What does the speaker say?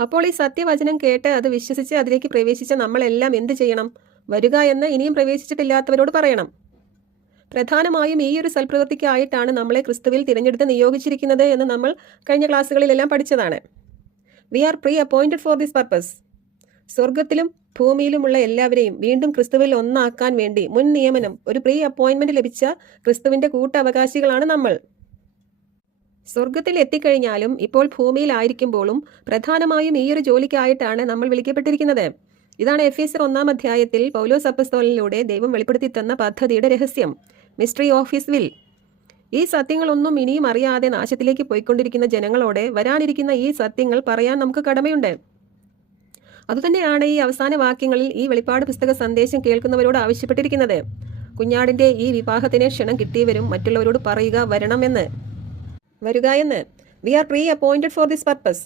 അപ്പോൾ ഈ സത്യവചനം കേട്ട് അത് വിശ്വസിച്ച് അതിലേക്ക് പ്രവേശിച്ച നമ്മളെല്ലാം എന്ത് ചെയ്യണം? വരിക എന്ന് ഇനിയും പ്രവേശിച്ചിട്ടില്ലാത്തവരോട് പറയണം. പ്രധാനമായും ഈ ഒരു സൽപ്രവൃത്തിക്കായിട്ടാണ് നമ്മളെ ക്രിസ്തുവിൽ തിരഞ്ഞെടുത്ത് നിയോഗിച്ചിരിക്കുന്നത് എന്ന് നമ്മൾ കഴിഞ്ഞ ക്ലാസ്സുകളിലെല്ലാം പഠിച്ചതാണ്. We are pre appointed for this purpose. സ്വർഗത്തിലും ഭൂമിയിലുമുള്ള എല്ലാവരെയും വീണ്ടും ക്രിസ്തുവിൽ ഒന്നാക്കാൻ വേണ്ടി മുൻ നിയമനം, ഒരു പ്രീ അപ്പോയിന്റ്മെന്റ് ലഭിച്ച ക്രിസ്തുവിന്റെ കൂട്ടവകാശികളാണ് നമ്മൾ. സ്വർഗത്തിൽ എത്തിക്കഴിഞ്ഞാലും ഇപ്പോൾ ഭൂമിയിലായിരിക്കുമ്പോഴും പ്രധാനമായും ഈ ഒരു ജോലിക്കായിട്ടാണ് നമ്മൾ വിളിക്കപ്പെട്ടിരിക്കുന്നത്. ഇതാണ് എഫേസ്യർ 1-ാം അധ്യായത്തിൽ പൗലോസ് അപ്പസ്തോലനിലൂടെ ദൈവം വെളിപ്പെടുത്തി തന്ന പദ്ധതിയുടെ രഹസ്യം, മിസ്റ്ററി ഓഫ് ഹിസ് വിൽ. ഈ സത്യങ്ങളൊന്നും ഇനിയും അറിയാതെ നാശത്തിലേക്ക് പോയിക്കൊണ്ടിരിക്കുന്ന ജനങ്ങളോട് വരാനിരിക്കുന്ന ഈ സത്യങ്ങൾ പറയാൻ നമുക്ക് കടമയുണ്ട്. അതുതന്നെയാണ് ഈ അവസാന വാക്യങ്ങളിൽ ഈ വെളിപ്പാട് പുസ്തക സന്ദേശം കേൾക്കുന്നവരോട് ആവശ്യപ്പെട്ടിരിക്കുന്നത്. കുഞ്ഞാടിന്റെ ഈ വിവാഹത്തിന് ക്ഷണം കിട്ടിയവരും മറ്റുള്ളവരോട് പറയുക വരിക എന്ന്. We are pre appointed for this purpose.